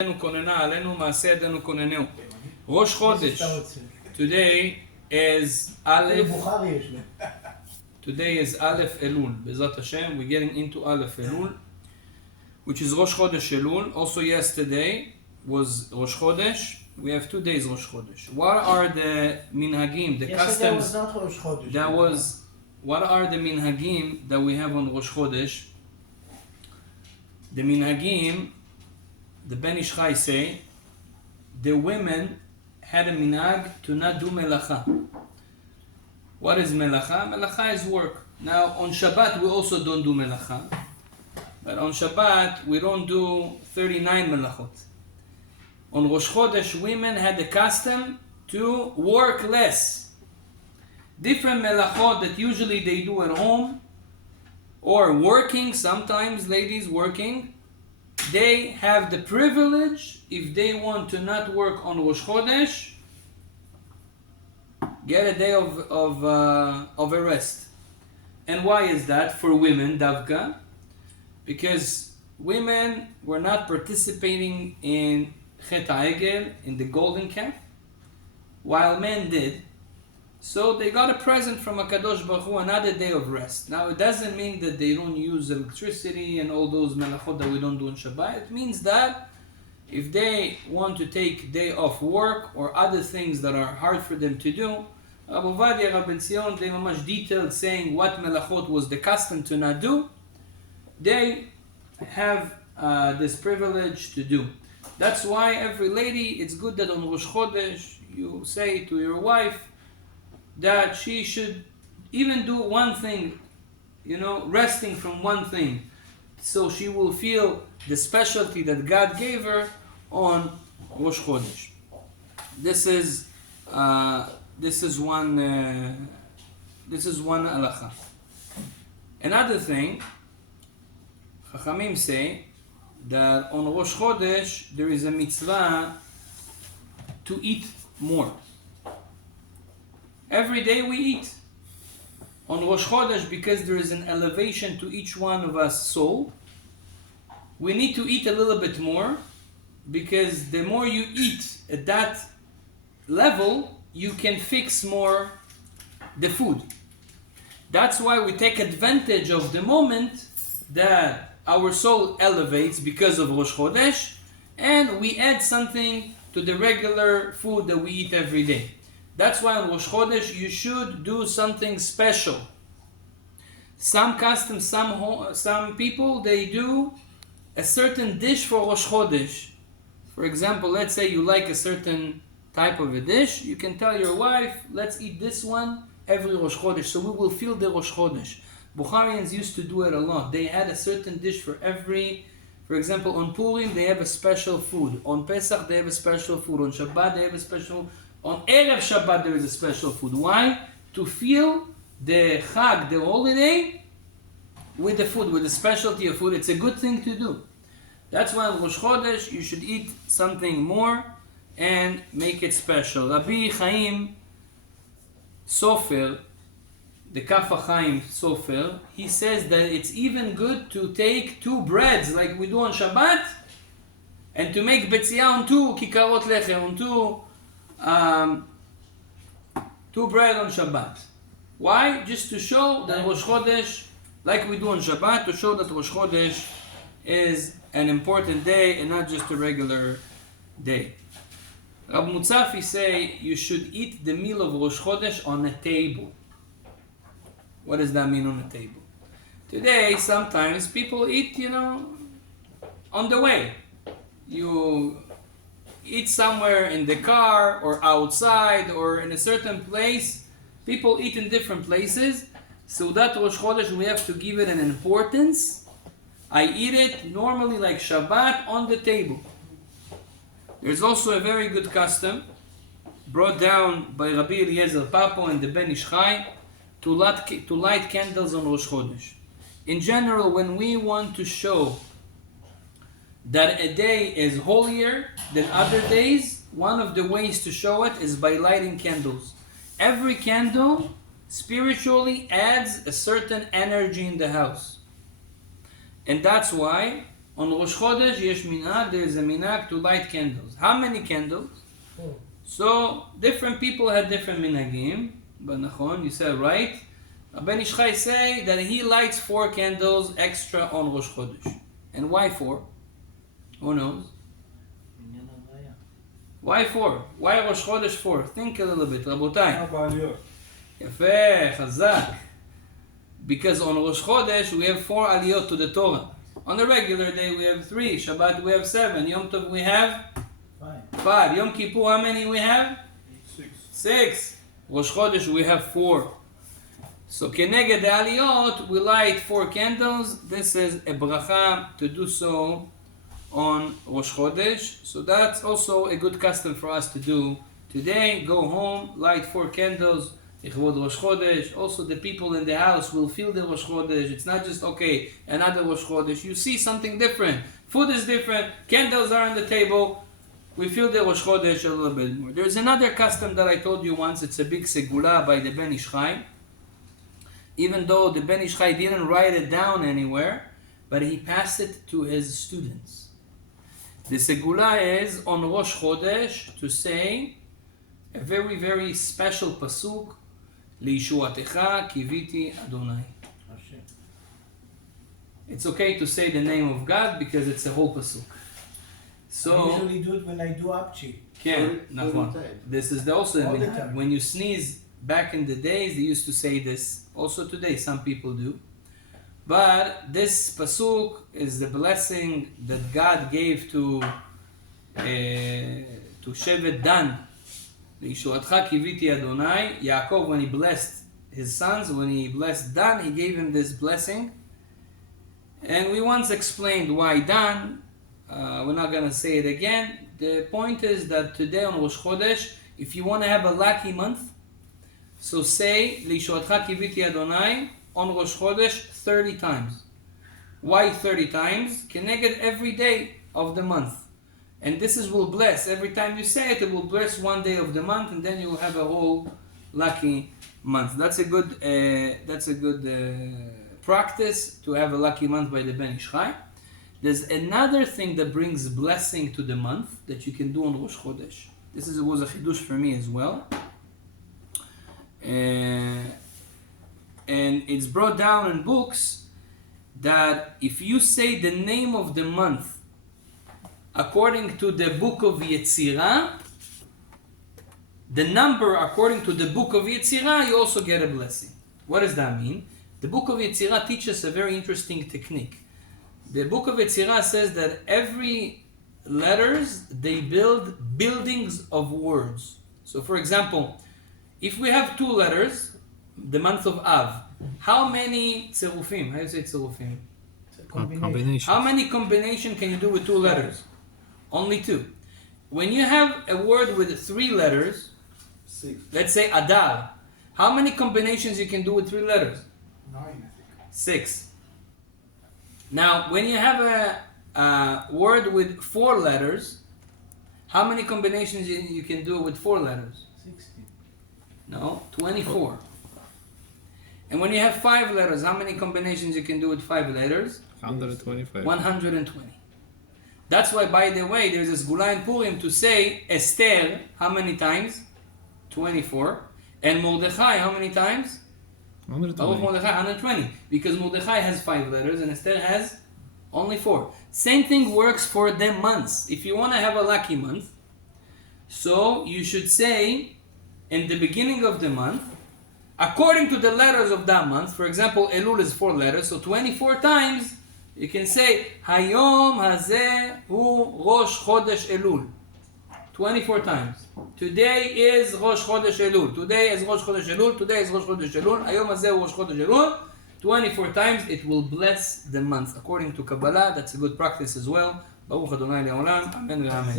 Rosh Chodesh. Today is Aleph. Today is Aleph Elul. Bezat Hashem, we're getting into Aleph Elul, which is Rosh Chodesh Elul. Also yesterday was Rosh Chodesh. We have 2 days Rosh Chodesh. What are the minhagim, the customs? Was not Rosh Chodesh. That was. What are the minhagim that we have on Rosh Chodesh? The minhagim, the Ben Ish Chai say, the women had a minhag to not do melacha. What is melacha? Melacha is work. Now on Shabbat we also don't do melacha, but on Shabbat we don't do 39 melachot. On Rosh Chodesh, women had the custom to work less. Different melachot that usually they do at home or working, sometimes ladies working, they have the privilege, if they want to not work on Rosh Chodesh, get a day of a rest. And why is that for women, Davka? Because women were not participating in Chet HaEgel, in the golden calf, while men did. So they got a present from HaKadosh Baruch Hu, another day of rest. Now it doesn't mean that they don't use electricity and all those melachot that we don't do on Shabbat. It means that if they want to take day off work or other things that are hard for them to do, Rabbi Ovadia, Rabbi Tzion, they were much detailed saying what melachot was the custom to not do. They have this privilege to do. That's why every lady, it's good that on Rosh Chodesh you say to your wife that she should even do one thing, resting from one thing, so she will feel the specialty that God gave her on Rosh Chodesh. This is one halacha. Another thing, Chachamim say that on Rosh Chodesh there is a mitzvah to eat more. Every day we eat. On Rosh Chodesh, because there is an elevation to each one of us soul, we need to eat a little bit more, because the more you eat at that level, you can fix more the food. That's why we take advantage of the moment that our soul elevates because of Rosh Chodesh, and we add something to the regular food that we eat every day. That's why on Rosh Chodesh you should do something special. Some customs, some people, they do a certain dish for Rosh Chodesh. For example, let's say you like a certain type of a dish. You can tell your wife, let's eat this one every Rosh Chodesh, so we will feel the Rosh Chodesh. Bukharians used to do it a lot. They had a certain dish for every. For example, on Purim they have a special food. On Pesach they have a special food. On Shabbat they have a special. On Erev Shabbat there is a special food. Why? To feel the Chag, the holiday, with the food, with the specialty of food. It's a good thing to do. That's why on Rosh Chodesh you should eat something more and make it special. Rabbi Chaim Sofer, the Kaf HaChaim Sofer, he says that it's even good to take 2 breads like we do on Shabbat and to make betziyah on 2 kikarot lechem, on 2 bread on Shabbat. Why? Just to show that Rosh Chodesh, like we do on Shabbat, to show that Rosh Chodesh is an important day and not just a regular day. Rabbi Mutzafi say you should eat the meal of Rosh Chodesh on a table. What does that mean, on a table? Today, sometimes people eat, on the way. You eat somewhere in the car or outside or in a certain place. People eat in different places. So that Rosh Chodesh, we have to give it an importance. I eat it normally like Shabbat on the table. There's also a very good custom brought down by Rabbi Eliezer Papo and the Ben Ish Chai to light candles on Rosh Chodesh. In general, when we want to show that a day is holier than other days, one of the ways to show it is by lighting candles. Every candle spiritually adds a certain energy in the house. And that's why On Rosh Chodesh, yesh minhag, there is a minhag to light candles. How many candles? 4. So, different people had different minhagim. But nachon, you said right. Rabbi Ishchai say that he lights 4 candles extra on Rosh Chodesh. And why 4? Who knows? Why 4? Why Rosh Chodesh 4? Think a little bit, Rabotai. Yafeh, chazak. Because on Rosh Chodesh we have 4 aliyot to the Torah. On a regular day we have 3. Shabbat we have 7. Yom Tov we have 5. Yom Kippur how many we have? 6. Rosh Chodesh we have 4. So keneged the aliyot we light 4 candles. This is a bracha to do so on Rosh Chodesh. So that's also a good custom for us to do today. Go home, light 4 candles. Ichvod Rosh Chodesh. Also the people in the house will feel the Rosh Chodesh. It's not just okay, another Rosh Chodesh. You see something different. Food is different. Candles are on the table. We feel the Rosh Chodesh a little bit more. There's another custom that I told you once. It's a big segula by the Ben Ishchai. Even though the Ben Ishchai didn't write it down anywhere, but he passed it to his students. The segula is on Rosh Chodesh to say a very, very special pasuk. Lishuatecha, Kiviti, Adonai. It's okay to say the name of God because it's a whole pasuk. So, I usually do it when I do apchi. Ken, this is also All the time. when you sneeze. Back in the days, they used to say this. Also today, some people do. But this pasuk is the blessing that God gave to Shevet Dan. Lishuatecha Kiviti Adonai. Yaakov, when he blessed his sons, when he blessed Dan, he gave him this blessing. And we once explained why Dan. We're not going to say it again. The point is that today on Rosh Chodesh, if you want to have a lucky month, so say Lishuatecha Kiviti Adonai on Rosh Chodesh 30 times. Why 30 times? Keneged every day of the month. And this will bless. Every time you say it, it will bless one day of the month, and then you will have a whole lucky month. That's a good practice to have a lucky month by the Ben Ishchai. There's another thing that brings blessing to the month that you can do on Rosh Chodesh. This was a chidush for me as well. And it's brought down in books that if you say the name of the month according to the book of Yetzirah, the number according to the book of Yetzirah, you also get a blessing. What does that mean? The book of Yetzirah teaches a very interesting technique. The book of Yetzirah says that every letters, they build buildings of words. So for example, if we have 2 letters, the month of Av, how many tzerufim? How do you say tzerufim? Combination. How many combination can you do with 2 letters? Only 2. When you have a word with 3 letters, 6. let's say Adar, how many combinations you can do with 3 letters? 9, I think. 6. Now, when you have a word with 4 letters, how many combinations you can do with 4 letters? 16. No, 24. And when you have 5 letters, how many combinations you can do with 5 letters? 125. 120. That's why, by the way, there's this Gula in Purim to say Esther, how many times? 24. And Mordechai, how many times? 120. Mordechai, 120. Because Mordechai has 5 letters and Esther has only 4. Same thing works for the months. If you want to have a lucky month, so you should say in the beginning of the month, according to the letters of that month, for example, Elul is 4 letters, so 24 times you can say HaYom haZe hu Rosh Chodesh Elul. 24 times. Today is Rosh Chodesh Elul. Today is Rosh Chodesh Elul. Today is Rosh Chodesh Elul. HaYom haZe hu Rosh Chodesh Elul. 24 times it will bless the month. According to Kabbalah, that's a good practice as well. Baruch Adonai Le'olam. Amen ve'amen.